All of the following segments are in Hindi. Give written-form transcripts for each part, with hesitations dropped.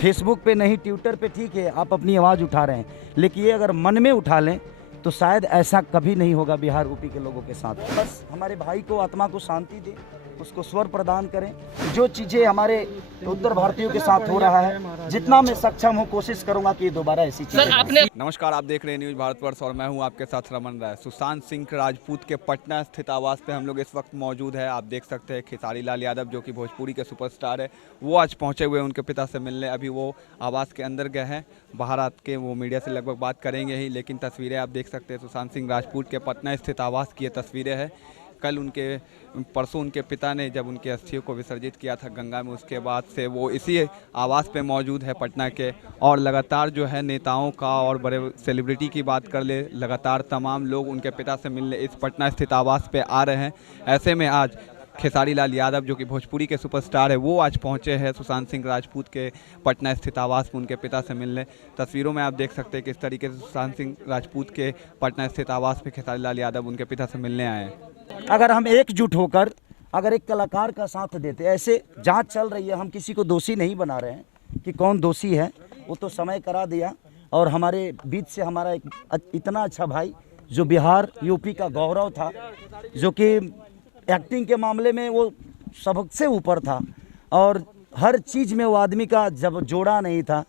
फेसबुक पे नहीं, ट्विटर पे ठीक है आप अपनी आवाज़ उठा रहे हैं, लेकिन ये अगर मन में उठा लें तो शायद ऐसा कभी नहीं होगा बिहार यूपी के लोगों के साथ। बस हमारे भाई को, आत्मा को शांति दे, उसको स्वर प्रदान करें। जो चीज़ें हमारे उत्तर भारतीयों के साथ हो रहा है, जितना मैं सक्षम हूँ कोशिश करूँगा कि दोबारा ऐसी चीज़ें। नमस्कार, आप देख रहे हैं न्यूज़ भारतवर्ष और मैं हूं आपके साथ रमन राय। सुशांत सिंह राजपूत के पटना स्थित आवास पे हम लोग इस वक्त मौजूद है। आप देख सकते हैं खेसारी लाल यादव जो कि भोजपुरी के सुपरस्टार है, वो आज पहुंचे हुए उनके पिता से मिलने। अभी वो आवास के अंदर गए हैं, बाहर आके वो मीडिया से लगभग बात करेंगे ही, लेकिन तस्वीरें आप देख सकते हैं सुशांत सिंह राजपूत के पटना स्थित आवास की ये तस्वीरें हैं। कल परसों उनके पिता ने जब उनके अस्थियों को विसर्जित किया था गंगा में, उसके बाद से वो इसी आवास पे मौजूद है पटना के। और लगातार जो है नेताओं का और बड़े सेलिब्रिटी की बात कर ले, लगातार तमाम लोग उनके पिता से मिलने इस पटना स्थित आवास पे आ रहे हैं। ऐसे में आज खेसारी लाल यादव जो कि भोजपुरी के सुपरस्टार है, वो आज पहुंचे हैं सुशांत सिंह राजपूत के पटना स्थित आवास में उनके पिता से मिलने। तस्वीरों में आप देख सकते हैं किस तरीके से सुशांत सिंह राजपूत के पटना स्थित आवास पे खेसारी लाल यादव उनके पिता से मिलने आए हैं। अगर हम एकजुट होकर अगर एक कलाकार का साथ देते, ऐसे जांच चल रही है, हम किसी को दोषी नहीं बना रहे हैं कि कौन दोषी है, वो तो समय करा दिया। और हमारे बीच से हमारा एक इतना अच्छा भाई जो बिहार यूपी का गौरव था, जो कि एक्टिंग के मामले में वो सबसे ऊपर था और हर चीज़ में वो आदमी का जब जोड़ा नहीं था,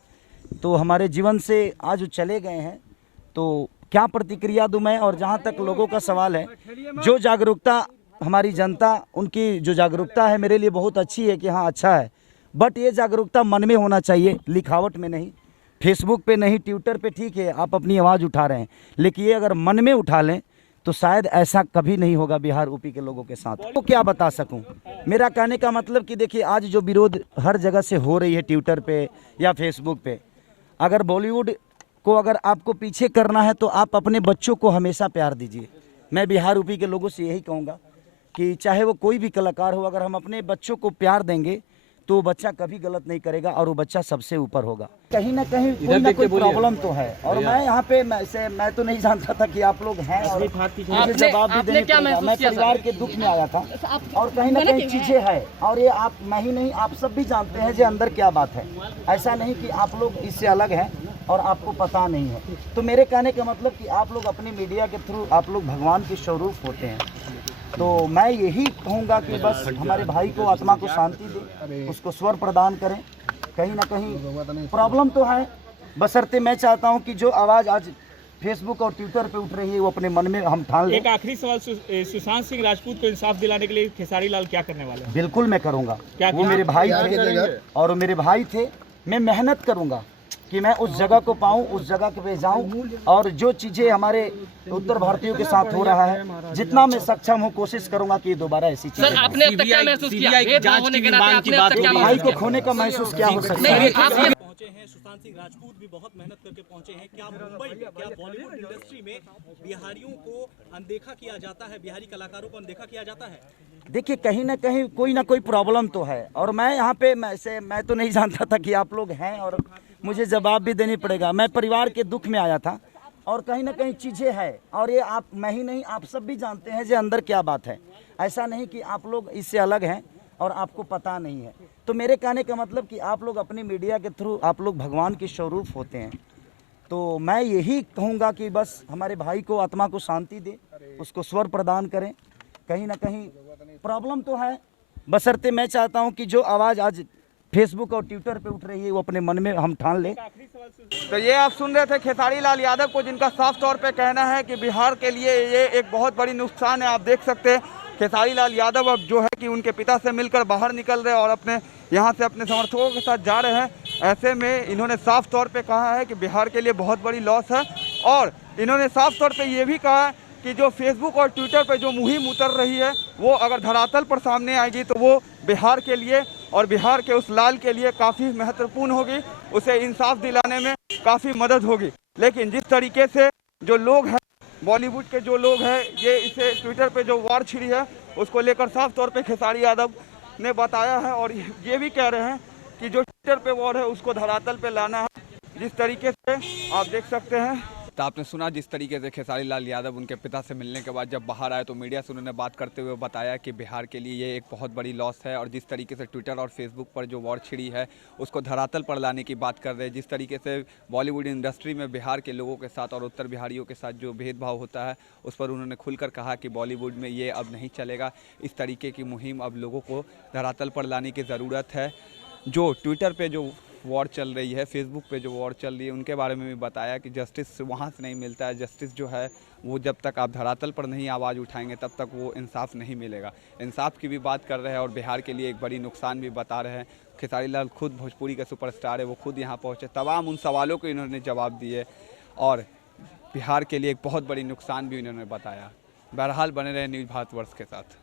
तो हमारे जीवन से आज वो चले गए हैं। तो क्या प्रतिक्रिया दूं मैं। और जहां तक लोगों का सवाल है, जो जागरूकता हमारी जनता, उनकी जो जागरूकता है मेरे लिए बहुत अच्छी है कि हाँ अच्छा है, बट ये जागरूकता मन में होना चाहिए, लिखावट में नहीं। फेसबुक पे नहीं, ट्विटर पे ठीक है आप अपनी आवाज़ उठा रहे हैं, लेकिन ये अगर मन में उठा लें तो शायद ऐसा कभी नहीं होगा बिहार यूपी के लोगों के साथ। तो क्या बता सकूं, मेरा कहने का मतलब कि देखिए आज जो विरोध हर जगह से हो रही है, ट्विटर पे या फेसबुक पे, अगर बॉलीवुड को अगर आपको पीछे करना है तो आप अपने बच्चों को हमेशा प्यार दीजिए। मैं बिहार यूपी के लोगों से यही कहूँगा कि चाहे वो कोई भी कलाकार हो, अगर हम अपने बच्चों को प्यार देंगे तो वो बच्चा कभी गलत नहीं करेगा और वो बच्चा सबसे ऊपर होगा। कहीं ना कहीं कोई ना कोई प्रॉब्लम तो है। और मैं यहाँ पे मैं तो नहीं जानता था कि आप लोग हैं और मुझे जवाब भी देने पड़ेगा। मैं परिवार के दुख में आया था और कहीं ना कहीं चीज़ें है, और ये आप मैं ही नहीं, आप सब भी जानते हैं जो अंदर क्या बात है। ऐसा नहीं कि आप लोग इससे अलग हैं और आपको पता नहीं है। तो मेरे कहने का मतलब कि आप लोग अपनी मीडिया के थ्रू आप लोग भगवान के स्वरूप होते हैं। तो मैं यही कहूँगा कि बस हमारे भाई को, आत्मा को शांति दे, उसको स्वर प्रदान करें। कहीं ना कहीं प्रॉब्लम तो है, बशर्ते मैं चाहता हूँ कि जो आवाज़ आज फेसबुक और ट्विटर पे उठ रही है वो अपने मन में हम ठान लें। एक आखिरी सवाल, सुशांत सिंह राजपूत को इंसाफ दिलाने के लिए खेसारी लाल क्या करने वाले हैं? बिल्कुल मैं करूँगा। वो मेरे भाई थे और वो मेरे भाई थे, मैं मेहनत करूँगा कि मैं उस जगह को पाऊं, उस जगह पे जाऊं। और जो चीज़ें हमारे उत्तर भारतीयों के साथ हो रहा है, जितना मैं सक्षम हूं कोशिश करूंगा कि दोबारा ऐसी चीजें। सर, आपने अब तक क्या महसूस किया? भाई को खोने का महसूस क्या हो सकता है? पहुंचे हैं सुशांत सिंह राजपूत भी बहुत मेहनत करके पहुंचे हैं। क्या मुंबई में, क्या बॉलीवुड इंडस्ट्री में बिहारियों को अनदेखा किया जाता है, बिहारी कलाकारों को अनदेखा किया जाता है? देखिए कहीं ना कहीं कोई ना कोई प्रॉब्लम तो है। और मैं यहाँ पे मैं तो नहीं जानता था कि आप लोग हैं और मुझे जवाब भी देनी पड़ेगा। मैं परिवार के दुख में आया था और कहीं ना कहीं चीज़ें हैं, और ये आप मैं ही नहीं, आप सब भी जानते हैं जो अंदर क्या बात है। ऐसा नहीं कि आप लोग इससे अलग हैं और आपको पता नहीं है। तो मेरे कहने का मतलब कि आप लोग अपनी मीडिया के थ्रू आप लोग भगवान के स्वरूप होते हैं। तो मैं यही कहूँगा कि बस हमारे भाई को, आत्मा को शांति दे, उसको स्वर प्रदान करें। कहीं ना कहीं प्रॉब्लम तो है, बशर्ते मैं चाहता हूँ कि जो आवाज़ आज फेसबुक और ट्विटर पे उठ रही है वो अपने मन में हम ठान लें। तो ये आप सुन रहे थे खेसारी लाल यादव को, जिनका साफ तौर पे कहना है कि बिहार के लिए ये एक बहुत बड़ी नुकसान है। आप देख सकते हैं खेसारी लाल यादव अब जो है कि उनके पिता से मिलकर बाहर निकल रहे और अपने यहाँ से अपने समर्थकों के साथ जा रहे हैं। ऐसे में इन्होंने साफ तौर पे कहा है कि बिहार के लिए बहुत बड़ी लॉस है। और इन्होंने साफ तौर पे ये भी कहा है कि जो फेसबुक और ट्विटर पे जो मुहिम उतर रही है वो अगर धरातल पर सामने आएगी तो वो बिहार के लिए और बिहार के उस लाल के लिए काफ़ी महत्वपूर्ण होगी, उसे इंसाफ दिलाने में काफ़ी मदद होगी। लेकिन जिस तरीके से जो लोग हैं, बॉलीवुड के जो लोग हैं, ये इसे ट्विटर पे जो वार छिड़ी है उसको लेकर साफ तौर पे खेसारी यादव ने बताया है और ये भी कह रहे हैं कि जो ट्विटर पे वार है उसको धरातल पे लाना है। जिस तरीके से आप देख सकते हैं तो आपने सुना जिस तरीके से खेसारी लाल यादव उनके पिता से मिलने के बाद जब बाहर आए तो मीडिया से उन्होंने बात करते हुए बताया कि बिहार के लिए ये एक बहुत बड़ी लॉस है, और जिस तरीके से ट्विटर और फेसबुक पर जो वॉर छिड़ी है उसको धरातल पर लाने की बात कर रहे हैं। जिस तरीके से बॉलीवुड इंडस्ट्री में बिहार के लोगों के साथ और उत्तर बिहारियों के साथ जो भेदभाव होता है उस पर उन्होंने खुलकर कहा कि बॉलीवुड में ये अब नहीं चलेगा। इस तरीके की मुहिम अब लोगों को धरातल पर लाने की ज़रूरत है। जो ट्विटर पे जो वॉर चल रही है, फेसबुक पे जो वॉर चल रही है, उनके बारे में भी बताया कि जस्टिस वहाँ से नहीं मिलता है। जस्टिस जो है वो जब तक आप धरातल पर नहीं आवाज़ उठाएंगे तब तक वो इंसाफ नहीं मिलेगा। इंसाफ की भी बात कर रहे हैं और बिहार के लिए एक बड़ी नुकसान भी बता रहे हैं। खेसारी लाल खुद भोजपुरी के सुपरस्टार है, वो खुद यहाँ पहुँचे, तमाम उन सवालों को इन्होंने जवाब दिए और बिहार के लिए एक बहुत बड़ी नुकसान भी इन्होंने बताया। बहरहाल बने रहे न्यूज़ भारतवर्ष के साथ।